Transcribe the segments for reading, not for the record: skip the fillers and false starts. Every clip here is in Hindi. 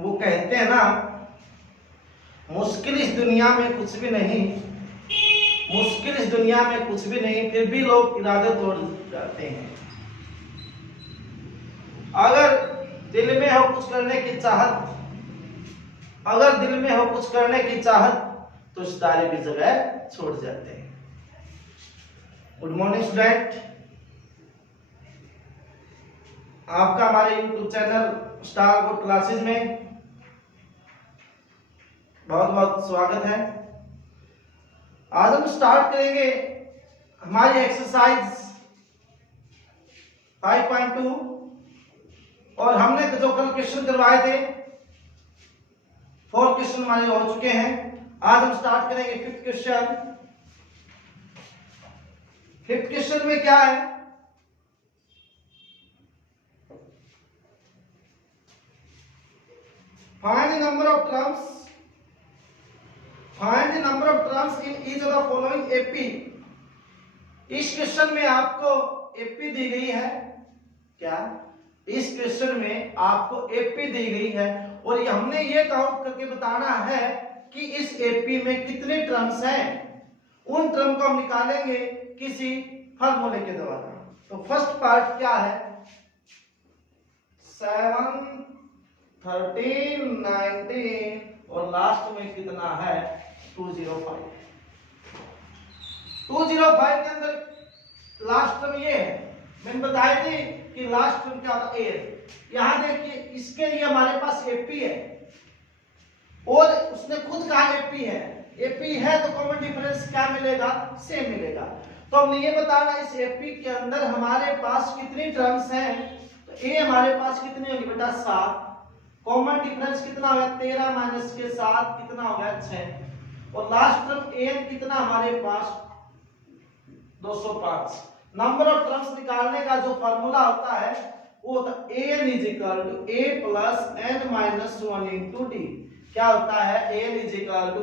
वो कहते हैं ना, मुश्किल इस दुनिया में कुछ भी नहीं, मुश्किल इस दुनिया में कुछ भी नहीं, फिर भी लोग इरादे तोड़ जाते हैं। अगर दिल में हो कुछ करने की चाहत, अगर दिल में हो कुछ करने की चाहत, तो सितारे भी जगह छोड़ जाते हैं। गुड मॉर्निंग स्टूडेंट, आपका हमारे YouTube channel star board classes में बहुत बहुत स्वागत है। आज हम स्टार्ट करेंगे हमारी एक्सरसाइज 5.2 और हमने जो कल क्वेश्चन करवाए थे 4 क्वेश्चन हमारे हो चुके हैं। आज हम स्टार्ट करेंगे 5th क्वेश्चन। 5th क्वेश्चन में क्या है, find the number of terms, find the number of terms in each of the following AP। इस क्वेश्चन में आपको AP दी गई है। क्या इस क्वेश्चन में आपको AP दी गई है और हमने ये काउंट करके बताना है कि इस AP में कितने टर्म्स हैं। उन टर्म को हम निकालेंगे किसी फार्मूले के द्वारा। तो फर्स्ट पार्ट क्या है, 7 13 19 और लास्ट में कितना है 205। 205 के अंदर लास्ट टर्म ये है, मैंने बताई थी कि लास्ट टर्म क्या था, ए। यहां देखिए इसके लिए हमारे पास एपी है और उसने खुद कहा एपी है। एपी है तो कॉमन डिफरेंस क्या मिलेगा, सेम मिलेगा। तो हमने ये बताना इस एपी के अंदर हमारे पास कितनी टर्म्स हैं। तो ए हमारे पास कितनी होगी बेटा 7, कॉमन डिफरेंस कितना होगा 13 माइनस के 7 कितना होगा 6 और लास्ट टर्म एन कितना हमारे पास 205। नंबर ऑफ टर्म्स निकालने का जो फार्मूला होता है वो होता है n is equal to a plus n minus 1 into d. क्या होता है, n is equal to a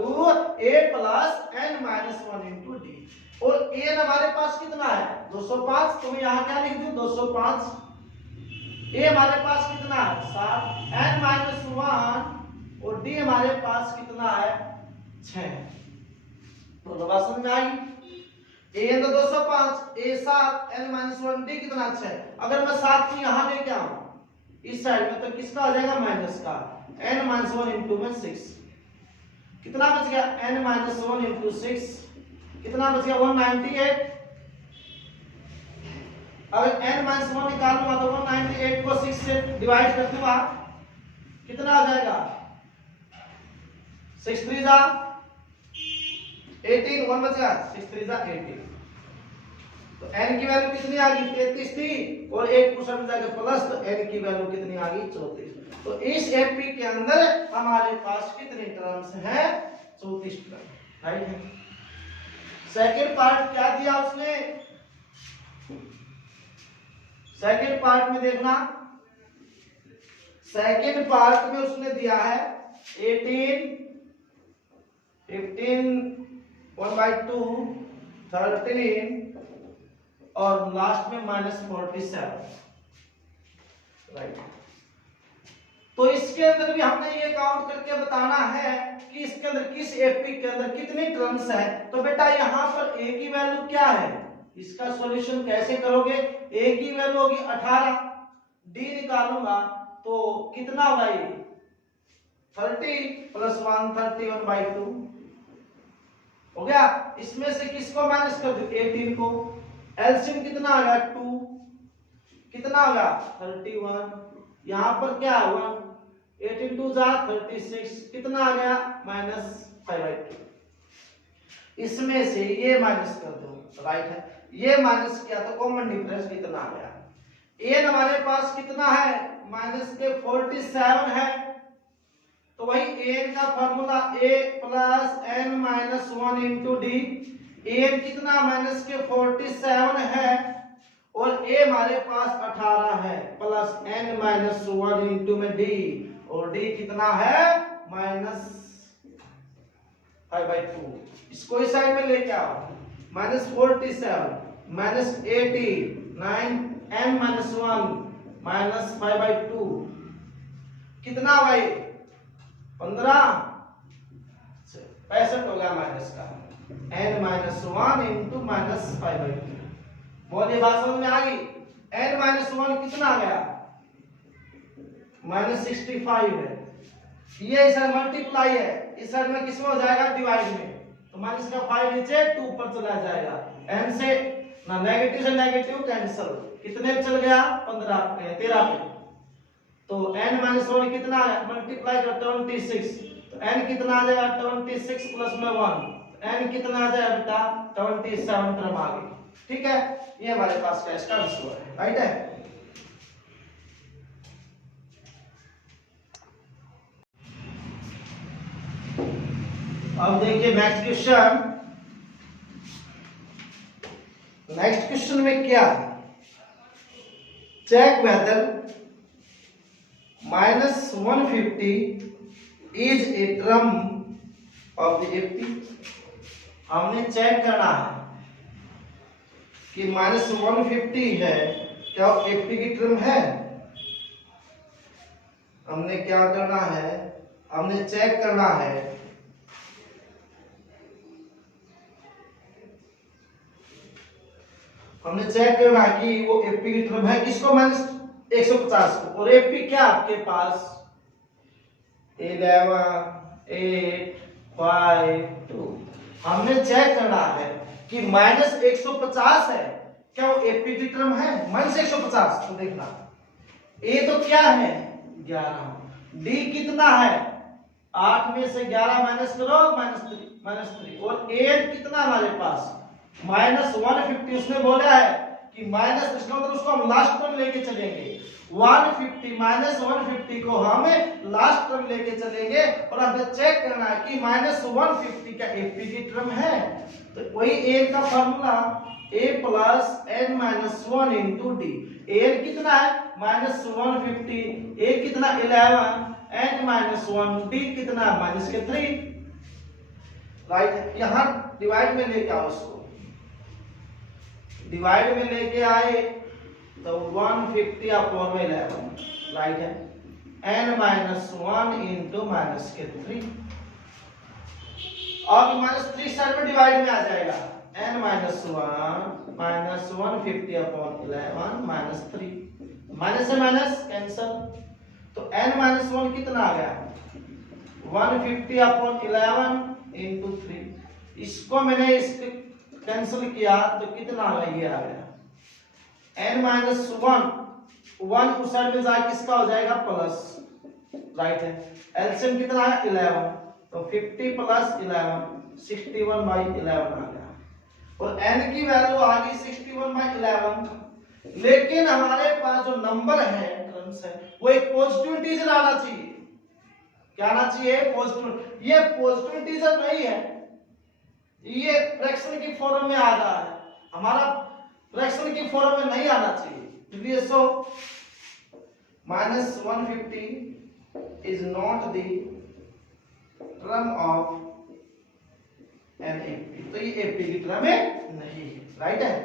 plus n minus 1 into d. और n हमारे पास कितना है 205, तो मैं यहाँ क्या लिख दूं 205। a हमारे पास कितना है 7, n माइनस 1 और d हमारे पास कितना है 6। तो दबा समझ में आई, a तो 205, a 7, n माइनस 1, d कितना 6। अगर मैं 7 को यहाँ लेके आऊं इस साइड में तो किसका आ जाएगा माइनस का, n माइनस 1 इंटू में 6 कितना बच गया, n माइनस 1 इंटू 6 कितना बच गया 198। अगर n माइनस 1 निकालूंगा तो 198 को 6 से डिवाइड कर दूंगा कितना आ जाएगा 6 3 जा 18, 1 बच गया 6 3 जा 18। तो n की वैल्यू कितनी आ गई 33 थी और एक क्वेश्चन में जाके प्लस, तो n की वैल्यू कितनी आ गई 34। तो इस एपी के अंदर हमारे पास कितने टर्म्स हैं 34 टर्म, राइट है। सेकंड पार्ट क्या दिया उसने, सेकंड पार्ट में देखना, सेकंड पार्ट में उसने दिया है 18 15 1/2 13 और लास्ट में -47, राइट। तो इसके अंदर भी हमने ये काउंट करके बताना है कि इसके अंदर किस एपी के अंदर कितने टर्म्स है। तो बेटा यहाँ पर a की वैल्यू क्या है, इसका सॉल्यूशन कैसे करोगे, a की वैल्यू होगी 18, d निकालूंगा तो कितना होगा ये 30 प्लस 1 31/2 हो गया। इसमें से किसको माइनस कर दो 18 को, एलसीएम कितना आ गया 2 कितना होगा 31, यहां पर क्या हुआ 18 2 जा 36 कितना आ गया -5/2। इसमें से ये माइनस कर दो, राइट है। ये माइनस किया तो कॉमन डिफरेंस कितना आ गया, n हमारे पास कितना है -47 है। तो वही n का formula a plus n minus 1 into D. n कितना -47 है और a हमारे पास 18 है प्लस n माइनस 1 इंटू में d और d कितना है -5/2। इसको इस साइड में लेके आओ, -47 -80 9 n -1 -5/2 कितना भाई 15 65 होगा माइनस का n माइनस 1 इंटू माइनस 5/2। बोलिए बात समझ में आ गई। n माइनस 1 कितना आ गया माइनस 65 है। ये इस मल्टीप्लाई है, इस साइड में किसमें हो जाएगा डिवाइड में, तो माइनस का 5 नीचे 2 ऊपर चला जाएगा। n से ना नेगेटिव से नेगेटिव कैंसिल, कितने पे चल गया 13 पे। तो n माइनस 1 कितना है मल्टीप्लाई करो 26, तो n कितना आ जाएगा 26 प्लस में 1, n कितना आ जाएगा बेटा 27 टर्म आ गई। ठीक है, ये हमारे पास का इसका आंसर है। राइट है। अब देखिए नेक्स्ट क्वेश्चन। नेक्स्ट क्वेश्चन में क्या है, check whether minus 150 is a term of the AP. हमने चेक करना है कि माइनस 150 है क्या एपी की टर्म है। हमने क्या करना है, हमने चेक करना है कि वो एपी की टर्म है किसको माइनस 150 को, और एपी क्या आपके पास 11 8 5 2। हमने चेक करना है कि माइनस 150 है क्या वो एपी की टर्म है माइनस 150। तो देखना ए तो क्या है 11, डी कितना है 8 में से 11 माइनस करो माइनस 3 और ए कितना हमारे पास माइनस 150। उसने बोला है कि माइनस, इसका मतलब उसको हम लास्ट टर्म लेके चलेंगे 150 माइनस 150 को हम लास्ट टर्म लेके चलेंगे और अब चेक करना है कि माइनस 150 का एपी की टर्म है। तो वही ए का formula a plus n minus 1 into d. A कितना है माइनस 150, a कितना 11, n माइनस 1, डी कितना माइनस के 3। राइट, यहां डिवाइड में लेके आओ, उसको डिवाइड में लेके आए तो 150 अपॉन में 11। राइट है, n माइनस 1 इंटू माइनस के 3। अब माइनस 3 साइड में डिवाइड में आ जाएगा n minus 1 minus 150 upon 11 minus 3, minus से माइनस कैंसल। तो n माइनस 1 कितना आ गया 150 अपॉन 11 इंटू 3। इसको मैंने इसके कैंसिल किया तो कितना आ गया, ये आ गया n माइनस 1 उस साइड में जाके किसका हो जाएगा प्लस। राइट है, एलसीएम कितना है 11, तो 50 प्लस 11 61/11 आ गया और n की वैल्यू आ गई 61/11। लेकिन हमारे पास जो नंबर है टर्म्स है वो एक पॉजिटिव इंटीजर आना चाहिए। क्या आना चाहिए पॉजिटिव। ये पॉजिटिव इंटीजर नहीं है, ये फ्रैक्शन की फॉर्म में आ रहा है, हमारा फ्रैक्शन की फॉर्म में नहीं आना चाहिए। इसलिए so minus 150 is not the term of an AP. तो ये एपी की टर्म नहीं है। राइट है,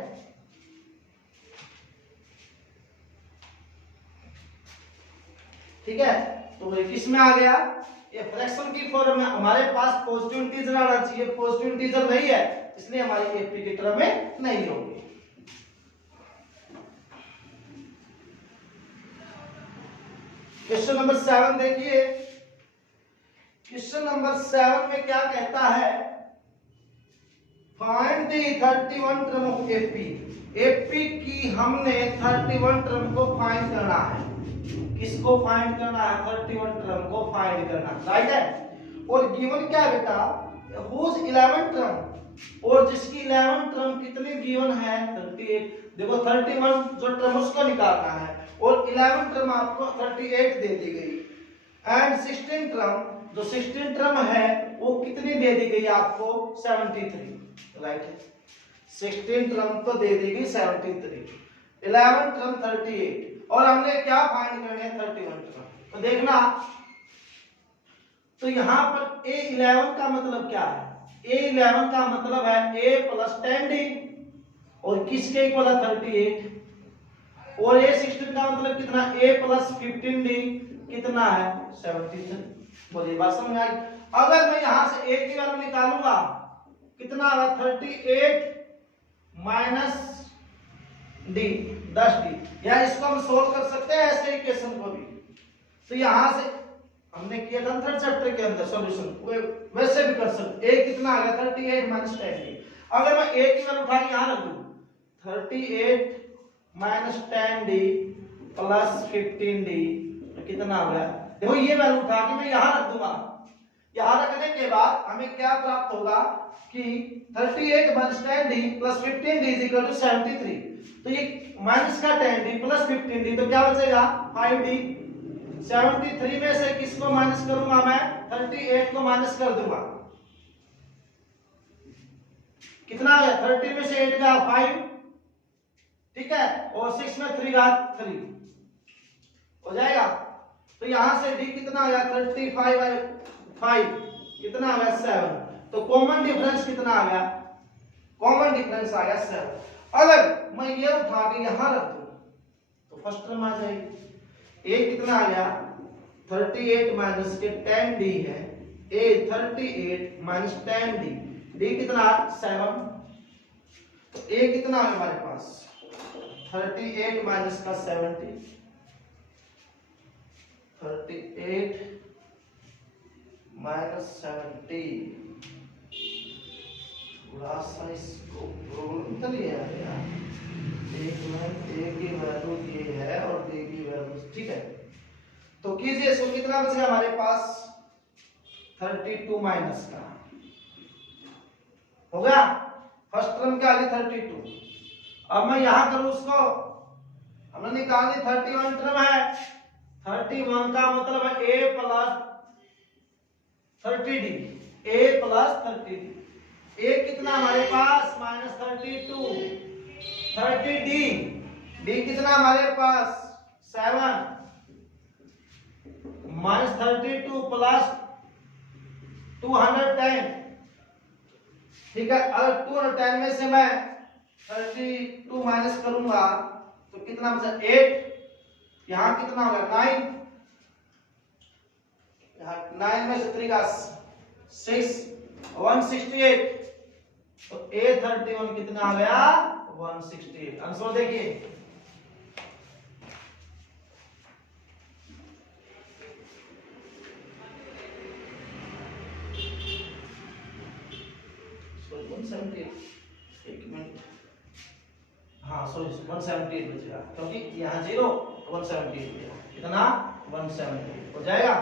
ठीक है। तो ये किस में आ गया, ये फ्रैक्शन की फॉर्म में हमारे पास पॉजिटिव इंटीजर आना चाहिए, पॉजिटिव इंटीजर नहीं है इसलिए हमारी एपी की टर्म में नहीं होगी। क्वेश्चन नंबर 7 देखिए। क्वेश्चन नंबर 7 में क्या कहता है, find the 31 term of AP. AP की हमने 31 टर्म को फाइंड करना है। किसको फाइंड करना है 31 टर्म को फाइंड करना। राइट है, और गिवन क्या है बेटा हुज 11 टर्म, और जिसकी 11 टर्म कितनी गिवन है 38। देखो 31 जो टर्म उसको निकालना है और 11 टर्म आपको 38 दे दी गई एंड 16 टर्म, जो 16 टर्म है वो कितनी दे दी गई आपको 73। राइट है, 16 टर्म तो दे दी गई 73, 11 टर्म 38 और हमने क्या फाइंड करने हैं 31 टर्म। तो देखना, तो यहां पर A11 का मतलब क्या है, A11 का मतलब है A प्लस 10D और किसके इक्वल है 38, और A16 का मतलब कितना A प्लस 15D कितना है 73। बोलिए बात समझ आई। अगर मैं यहां से a की वैल्यू निकालूंगा कितना आएगा 38 माइनस डी 10d, या इसको हम सोल्व कर सकते हैं ऐसे इक्वेशन को भी। तो यहां से हमने किया था थर्ड चैप्टर के अंदर सॉल्यूशन, वैसे भी कर सकते। a कितना आ गया 38 माइनस 10d। अगर मैं a की वैल्यू उठा के यहां रख दूं 38 माइनस 10d प्लस 15d तो कितना आ गया, देखो ये वैल्यू उठा के मैं यहां रख दूंगा। यहां रखने के बाद हमें क्या प्राप्त होगा कि 38 minus 10d plus 15d is equal to 73। तो ये माइनस का 10d प्लस 15d तो क्या बचेगा 5d। 73 में से किसको माइनस करूंगा मैं 38 को माइनस कर दूंगा, कितना आ गया 30 में से 8 गया 5, ठीक है, और 6 में 3 गया 3 हो जाएगा। तो यहां से d कितना आ गया 35 कितना आ गया 7। तो कॉमन डिफरेंस कितना आ गया, कॉमन डिफरेंस आ गया 7। अगर मैं ये उठा के यहां रख दूं तो फर्स्ट टर्म आ जाएगी। a कितना आ गया 38 माइनस के 10d है, a 38 माइनस 10d, d कितना 7। तो a कितना है हमारे पास 38 माइनस का 70, 38 माइनस 70। थोड़ा सा इसको प्रॉब्लम तो नहीं है यार, एक में a की वैल्यू ये है और d की वैल्यू, ठीक है। तो कीजिए इसको, कितना बचेगा हमारे पास 32 माइनस का हो गया, फर्स्ट टर्म क्या आ गई 32। अब मैं यहां करूं उसको, हमने निकाली 31 टर्म है, 31 का मतलब है a plus 30d, a plus 30d। a कितना हमारे पास माइनस 32, 30d, d कितना हमारे पास 7 माइनस 32 प्लस 210, ठीक है। अगर 210 में से मैं 32 माइनस करूंगा तो कितना बचा 8, यहां कितना होगा 9, यहां 9 में से 3 का 6 168। तो A31 कितना आ गया 168। आंसर देखिए, एक मिनट, हाँ सॉरी 178 बचेगा, क्योंकि यहाँ 0 178 बचेगा, कितना 178 हो जाएगा,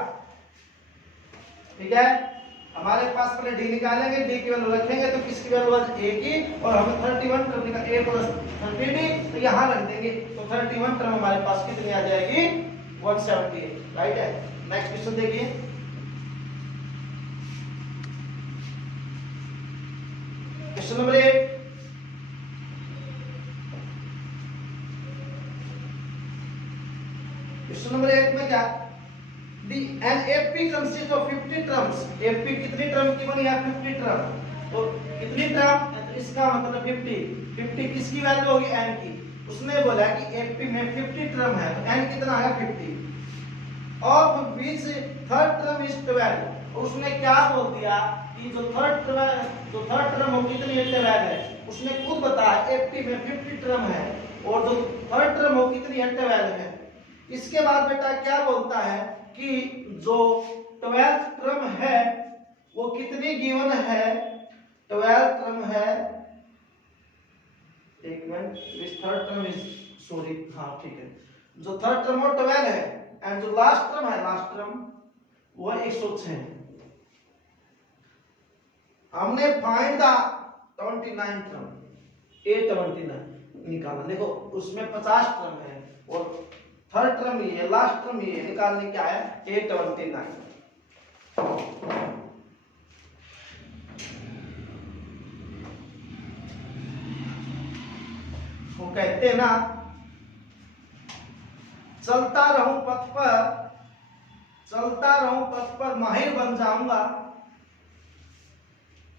ठीक है। हमारे पास पहले d निकालेंगे, d की वैल्यू रखेंगे तो किसकी वैल्यू आ a की, और हमें 31 टर्म निकाल a प्लस 30d तो यहां रख देंगे, तो 31 टर्म हमारे पास कितनी आ जाएगी 178, राइट है। नेक्स्ट क्वेश्चन देखिए, क्वेश्चन नंबर 8। क्वेश्चन नंबर 8 में क्या, an AP consists of 50 terms, AP कितनी टर्म की बनी है 50 टर्म, तो कितनी टर्म, तो इसका मतलब 50 किसकी वैल्यू होगी n की। उसने बोला कि AP में 50 टर्म है तो n कितना आएगा 50, of which third term is 12। और उसने क्या बोल दिया कि जो थर्ड टर्म हो कितनी है 12 है, उसने खुद बताया AP में 50 टर्म है और जो थर्ड टर्म हो कितनी है 12 है। इसके बाद बेटा क्या बोलता है कि जो 12th टर्म है वो कितनी गिवन है, 12th टर्म है, एक minute, this third term is sorry, हाँ ठीक है, जो थर्ड टर्म वो 12 है एंड जो लास्ट टर्म है, लास्ट टर्म वो 106। हमने फाइंड द 29 टर्म, A29 निकाला, देखो उसमें 50 टर्म है और थर्ड टर्म ये है, लास्ट टर्म ये है, निकालने क्या है A29। वो कहते हैं ना, चलता रहूं पथ पर माहिर बन जाऊंगा,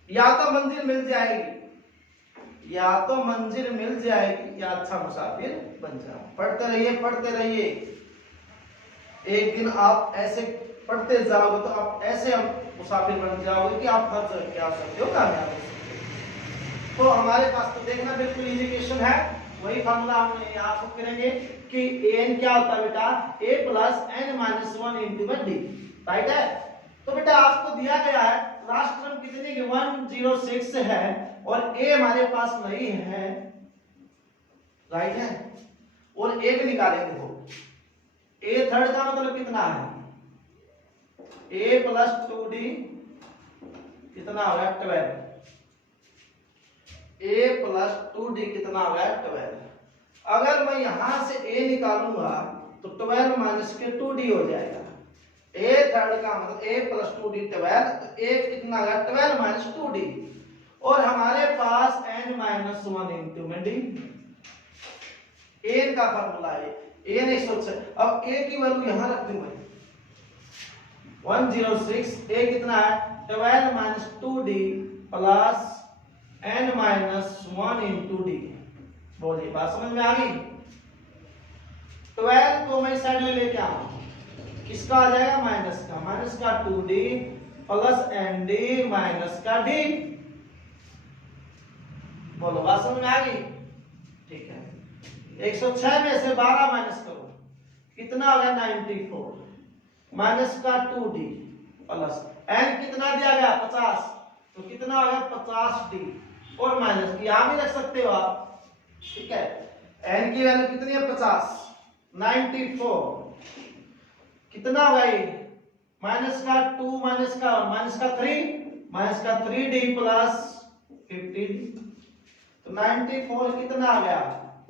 या तो मंजिल मिल जाएगी या अच्छा मुसाफिर बन जाऊं। पढ़ते रहिए, एक दिन आप ऐसे पढ़ते जाओगे तो आप ऐसे हम मुसाफिर बन जाओगे कि आप हर जगह क्या सकते हो, कामयाब हो सकते हो। तो हमारे पास तो देखना बिल्कुल इजी क्वेश्चन है, वही फॉर्मूला हम यहाँ पर करेंगे कि an क्या होता है बेटा, a plus n minus 1 into में d, राइट है। तो बेटा आपको दिया गया है लास्ट टर्म कितनी की 106 है और a हमारे पास नहीं है, राइट है, और एक निकालेंगे वो a थर्ड का मतलब कितना है, a प्लस 2d कितना होगा 12, a प्लस 2d कितना होगा 12। अगर मैं यहां से a निकालूंगा तो 12 माइनस के 2d हो जाएगा, a थर्ड का मतलब a प्लस 2d 12, तो a कितना होगा 12 माइनस 2d, और हमारे पास n माइनस 1 इंटू में d, n का फॉर्मूला है n 106। अब a की वैल्यू यहां रख दूं मैं 106, a कितना है 12 minus 2d plus n minus 1 into D. बोलिए बात समझ में आ गई। 12 को मैं साइड में लेके आऊं, किसका आ जाएगा माइनस का 2d प्लस nd माइनस का d। बोलो बात समझ में आ गई, ठीक है। 106 में से 12 माइनस करो, कितना हो गया 94 माइनस का 2d प्लस n कितना दिया गया 50, तो कितना हो गया 50d और माइनस की यहां भी रख सकते हो आप, ठीक है। n की वैल्यू कितनी है 50, 94 कितना होगा ये माइनस का 2 माइनस का 3d प्लस 15, तो 94 कितना आ गया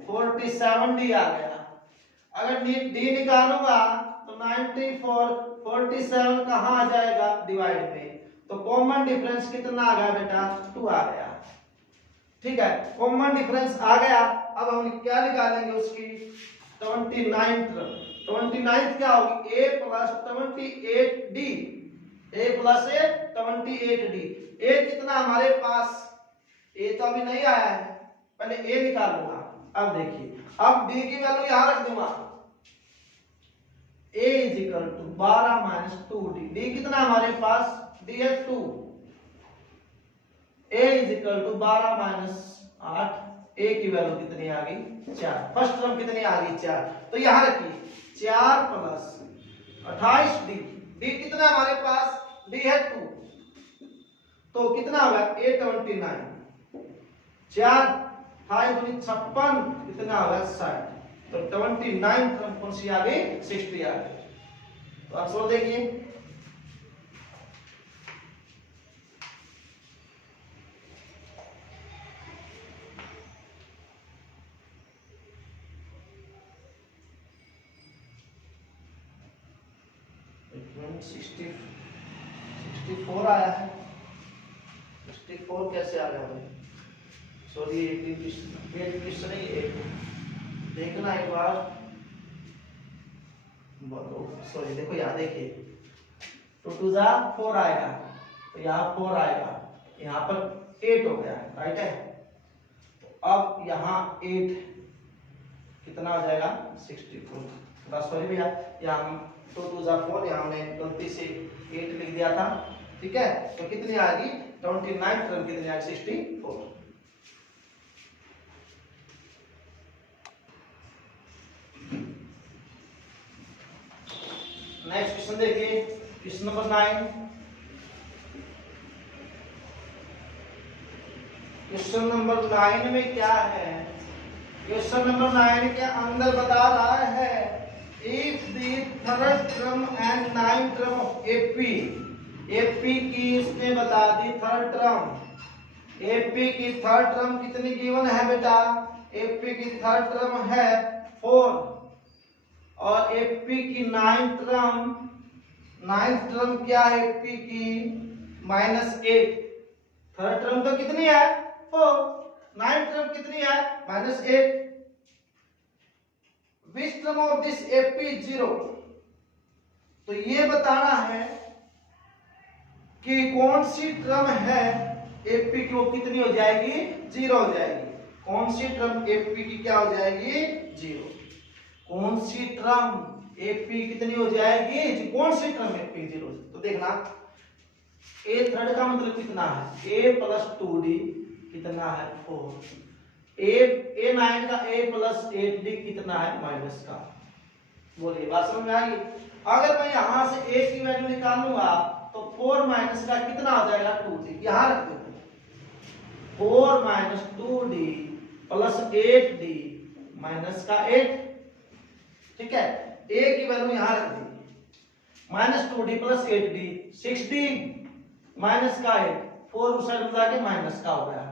47d आ गया। अगर d निकालूंगा तो 94 47 कहां आ जाएगा डिवाइड में, तो कॉमन डिफरेंस कितना आ गया बेटा 2 आ गया, ठीक है। कॉमन डिफरेंस आ गया, अब हम क्या निकालेंगे उसकी 29th क्या होगी a plus 28d, a plus 28d। a कितना हमारे पास, a तो अभी नहीं आया है, पहले a निकालूंगा। अब देखिए अब d की वैल्यू यहां रख दूंगा, a is equal to 12 minus 2d, d कितना हमारे पास d है 2, a is equal to 12 minus 8, a की वैल्यू कितनी आ गई 4, फर्स्ट टर्म कितनी आ गई 4, तो यहां रखिए 4 प्लस 28d, d कितना हमारे पास d है 2, तो कितना होगा 829, 4 5 दूनी 56 कितना होगा 60, तो 29 टर्म कौन सी आ गई 60 आ गई। तो आप सोच देखिए सिक्सटी 64 आया है, 64 कैसे आ गया भाई, सॉरी 18 नहीं, एक देखना एक बार, सॉरी देखो यहाँ देखिए 2 2 जा 4 आएगा, तो यहाँ 4 आएगा, यहाँ पर 8 हो गया, राइट है। तो अब यहाँ 8 कितना आ जाएगा 64, सॉरी भैया यहाँ 2 2 जा 4, यहाँ हमने गलती से 8 लिख दिया था, ठीक है। तो कितनी आ गई 29 टर्म कितनी आ गई 64। नेक्स्ट क्वेश्चन देखिए, क्वेश्चन नंबर 9। क्वेश्चन नंबर 9 में क्या है, क्वेश्चन नंबर 9 के अंदर बता रहा है if the third term and ninth term of AP की इसने बता दी थर्ड टर्म, AP की थर्ड टर्म कितनी गिवन है बेटा, AP की थर्ड टर्म है 4 और AP की नाइन्थ टर्म क्या है AP की -8, थर्ड टर्म तो कितनी है 4, नाइन्थ टर्म कितनी है -8, which term of this AP is 0, तो ये बताना है कि कौन सी टर्म है AP की वो कितनी हो जाएगी 0 हो जाएगी, कौन सी टर्म AP की क्या हो जाएगी 0, कौन सी टर्म एपी कितनी हो जाएगी, कौन सी टर्म एपी 0। तो देखना ए थर्ड का मतलब कितना है, ए प्लस 2d कितना है 4, ए 9 का a प्लस 8d कितना है माइनस का। बोलिए बात समझ में आ गई। अगर मैं यहां से a की वैल्यू निकालूंगा तो 4 माइनस का कितना आ जाएगा 2d, यहां रख देते हैं 4 minus 2d plus 8d minus का 8, ठीक है। a की वैल्यू यहां रख दी, minus 2d plus 8d 6d minus का 8, 4 उस साइड में जाके माइनस का हो गया,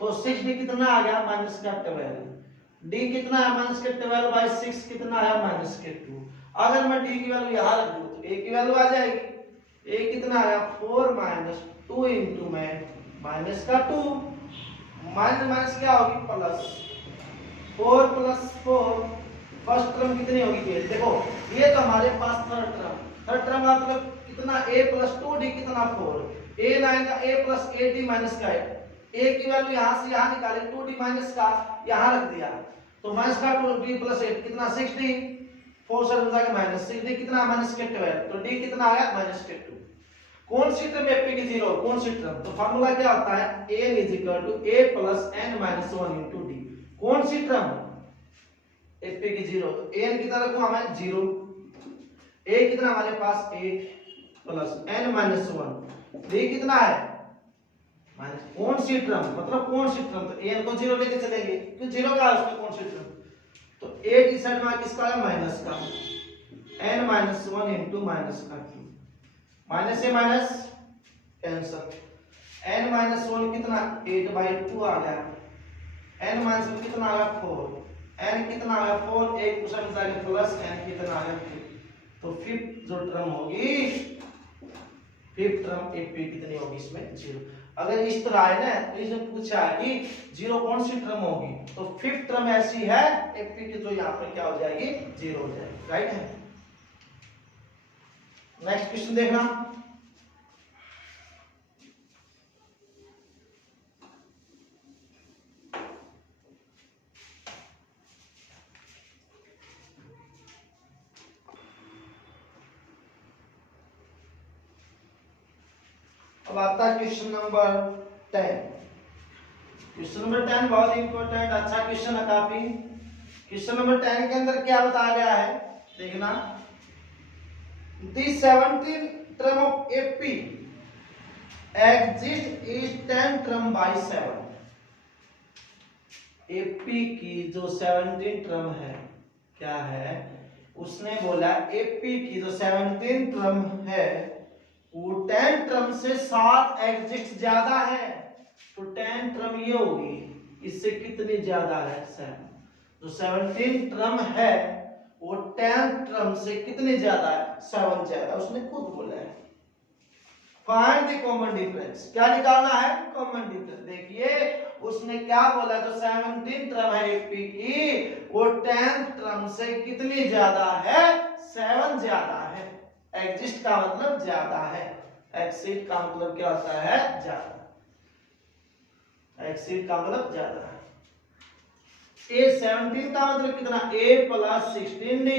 तो 6d कितना आ गया माइनस का 12, d कितना है माइनस के 12 बाई 6 कितना है माइनस के 2। अगर मैं d की वैल्यू यहां रख दूं तो a की वैल्यू आ जाएगी, a कितना आया 4 माइनस 2 इंटू में माइनस का 2, माइनस माइनस क्या होगी प्लस, 4 प्लस 4 फर्स्ट टर्म कितनी होगी 8। देखो ये तो हमारे पास थर्ड टर्म का मतलब कितना a प्लस 2d कितना 4, a 9 का a प्लस 8d माइनस का 8, a की वैल्यू यहां से यहां निकाले 2d माइनस का यहां रख दिया, तो माइनस का 2d प्लस 8 कितना 6d, 4 से जाके माइनस 6d कितना माइनस के 12, तो d कितना आ गया माइनस के 2। कौन सी टर्म एपी की 0, कौन सी टर्म, तो फार्मूला क्या होता है n a plus n minus 1 into d। कौन सी टर्म एपी की 0, तो n कितना रखूं हमें 0, a कितना हमारे पास 8 प्लस n माइनस 1, d कितना है माइनस, कौन सी टर्म मतलब कौन सी टर्म, तो n को 0 लेके चलेंगे क्योंकि 0 का है उसमें कौन सी टर्म, तो 8 इस साइड में किसका है माइनस का, n माइनस 1 इंटू माइनस का 2, माइनस से माइनस कैंसल, n माइनस 1 कितना 8 बाई 2 आ गया, n माइनस 1 कितना आ गया 4, n कितना आ गया 4, एक क्वेश्चन जाके प्लस n कितना आ गया 2, तो फिफ्थ जो टर्म होगी फिफ्थ टर्म एपी कितनी होगी इसमें 0। अगर इस तरह है ना तो इसने पूछा है कि 0 कौन सी टर्म होगी, तो फिफ्थ टर्म ऐसी है एपी की जो यहाँ पर क्या हो जाएगी 0 हो जाएगी, राइट है। नेक्स्ट क्वेश्चन देखना, अब आता है क्वेश्चन नंबर 10। क्वेश्चन नंबर 10 बहुत इंपॉर्टेंट अच्छा क्वेश्चन है काफी। क्वेश्चन नंबर 10 के अंदर क्या बताया गया है देखना, the 17th term of AP exists is 10 term by 7। AP की जो 17 टर्म है क्या है, उसने बोला AP की जो 17 टर्म है वो 10 टर्म से 7 एग्जिस्ट ज्यादा है, तो 10 टर्म ये होगी इससे कितनी ज्यादा है 7, जो 17 टर्म है वो 10 टर्म से कितनी ज्यादा है 7 ज्यादा, उसने खुद बोला है। फाइंड द कॉमन डिफरेंस, क्या निकालना है कॉमन डिफरेंस। देखिए उसने क्या बोला, जो 17 टर्म है एपी की वो 10 टर्म से कितनी ज्यादा है 7 ज्यादा है। एग्जिस्ट का मतलब ज्यादा है, एक्सीड का मतलब क्या होता है ज्यादा, एक्सीड का मतलब ज्यादा है। ए 17 का मतलब कितना a प्लस 16d,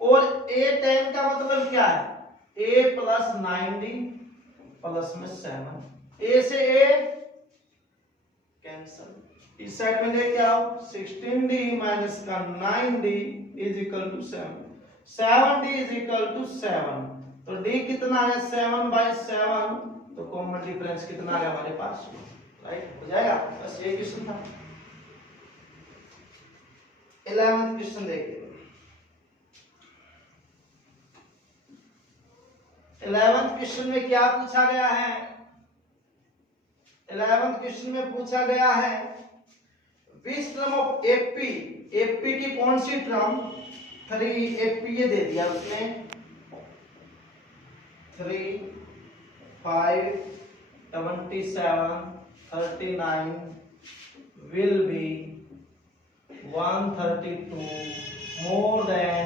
और a 10 का मतलब क्या है a प्लस 9d प्लस में 7, a से a कैंसल, इस साइड में लेके आओ 16d माइनस का 9d is equal to 7, 7d is equal to 7, तो d कितना है 7 बाई 7, तो कॉमन डिफरेंस कितना है हमारे पास, राइट हो जाएगा। बस ये क्वेश्चन था। 11th क्वेश्चन देखिए, 11th क्वेश्चन में क्या पूछा गया है, 11th क्वेश्चन में पूछा गया है which term of AP, AP की कौन सी टर्म 3 एपी ये दे दिया उसने 3 5 27 39 will be 132 more than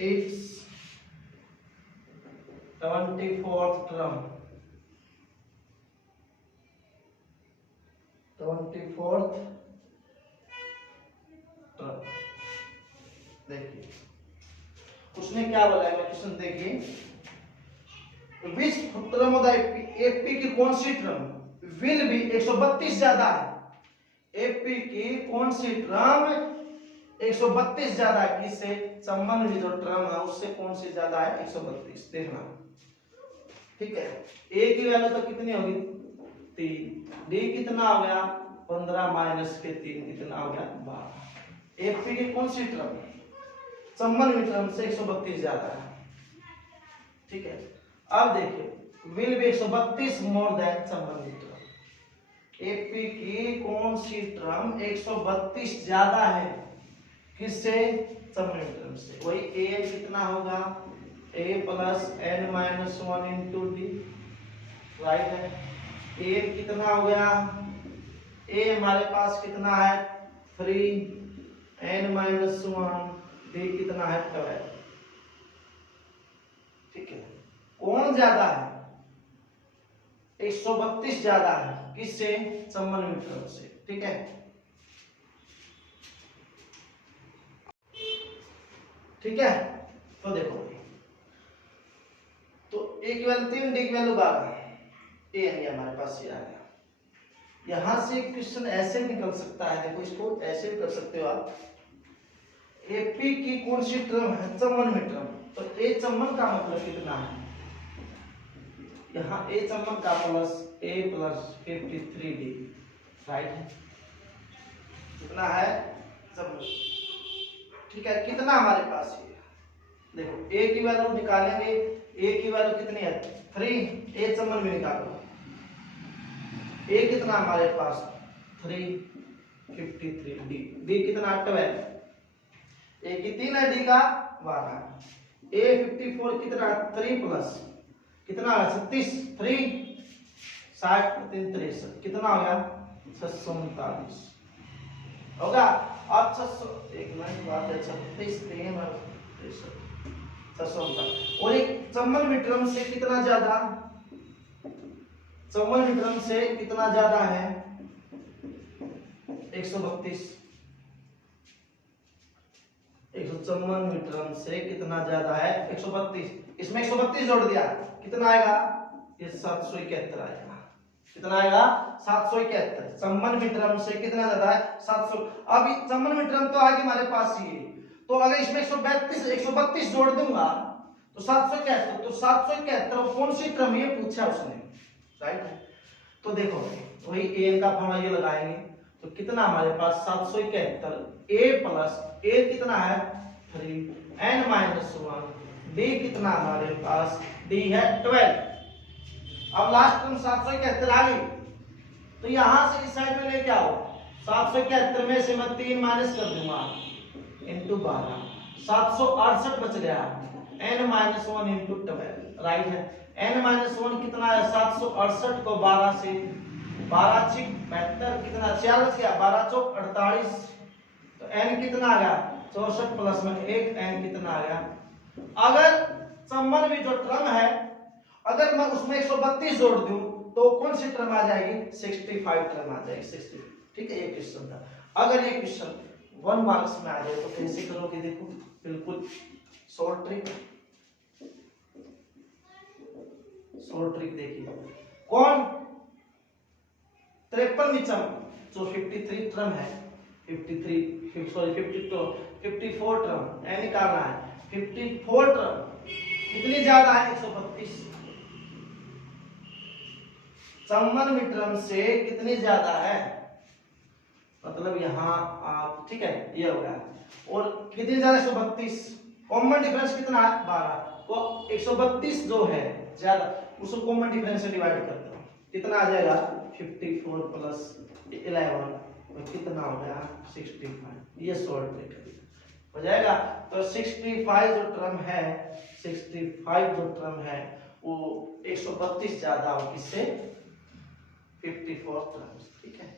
its 24th term, 24th term. देखिए उसने क्या बोला है, क्वेश्चन देखिए, which term of the AP की कौन सी टर्म विल बी 132 ज्यादा है, एपी की कौन सी टर्म 132 ज्यादा है, किससे, संबंध में जो टर्म है उससे कौन सी ज्यादा है, 132। देखना ठीक है। ए की वैल्यू तो कितनी होगी 3, डी कितना हो गया 15 माइनस के 3 कितना हो गया 12। एपी की कौन सी टर्म संबंध में टर्म से 132 ज्यादा है, ठीक है। अब देखिए विल बी 132 मोर देन संबंध में टर्म, एपी की कौन सी टर्म 132 ज्यादा है, किससे, संबंध में टर्म से। वही ए कितना होगा a plus n minus 1 into D, right है। a कितना हो गया, a हमारे पास कितना है 3, n माइनस 1, d कितना है 12, ठीक है। कौन ज्यादा है, 132 ज्यादा है, किससे, संबंध में टर्म से, ठीक है। ठीक है, तो देखो तो a की वैल्यू 3, d की वैल्यू 12, a यानी हमारे पास ये आ गया। यहां से क्वेश्चन ऐसे निकल सकता है, देखो इसको ऐसे भी कर सकते हो आप, एपी की कौन सी टर्म है, संबंध में टर्म, तो a संबंध का मतलब कितना है, यहाँ a संबंध का plus a plus 53d, right है, कितना है संबंध, ठीक है। कितना हमारे पास ये, देखो a की वैल्यू निकालेंगे, a की वैल्यू कितनी है 3, a संबंध में निकालो, a कितना हमारे पास 3, 53d, d कितना 12, a की 3 है, d का 12, a 54 कितना 3 प्लस कितना 36, 3 60 3 63 कितना हो गया 639 होगा। अब 600 एक मिनट बात है 36 3 और 639, और एक संबंध में टर्म से कितना ज्यादा, संबंध में टर्म से कितना ज्यादा है 132, संबंध में टर्म से कितना ज्यादा है 132, इसमें 132 जोड़ दिया कितना आएगा, ये 771 आएगा, कितना आएगा 771, संबंध में टर्म से कितना ज्यादा है 700। अब संबंध में टर्म तो आगे हमारे पास ये, तो अगर इसमें 132 जोड़ दूंगा तो 771, तो 771 कौन सी टर्म ये पूछा उसने, राइट है। तो देखो वही a का फॉर्मूला ये लगाएंगे, तो कितना हमारे पास 771, a प्लस a कितना है 3, n माइनस 1, d कितना हमारे पास d है 12। अब लास्ट टर्म 771 आ गई, तो यहां से इस साइड में लेके आओ, 771 में से मैं 3 माइनस कर दूंगा इंटू 12, 768 बच गया, n माइनस 1 इंटू 12, राइट है। n माइनस 1 कितना है 768 को 12 से 12 छिक 72 कितना 4 बच गया, 12 चौक 48, तो n कितना आ गया 64 प्लस में 1, n कितना आ गया। अगर संबंध में जो टर्म है अगर मैं उसमें 132 जोड़ दूं तो कौन सी टर्म आ जाएगी 65 टर्म आ जाएगी 60, ठीक है। ये क्वेश्चन था, अगर ये क्वेश्चन 1 मार्क्स में आ जाए तो कैसे करोगे, देखो बिल्कुल शॉर्ट ट्रिक देखिए, कौन 53 टर्म जो 53 टर्म है 54 टर्म ए निकालना है, 54 टर्म कितनी ज्यादा है 132, संबंध में टर्म से कितनी ज्यादा है, मतलब यहाँ आप ठीक है ये हो गया, और कितनी ज्यादा 132, कॉमन डिफरेंस कितना है 12, तो 132 जो है ज्यादा उसको कॉमन डिफरेंस से डिवाइड कर दो, कितना आ जाएगा 54 प्लस 11 तो कितना हो गया 65, ये सॉल्व हो जाएगा। तो 65 जो टर्म है 65 जो टर्म है वो 132 ज्यादा हो किससे 54 टर्म, ठीक है।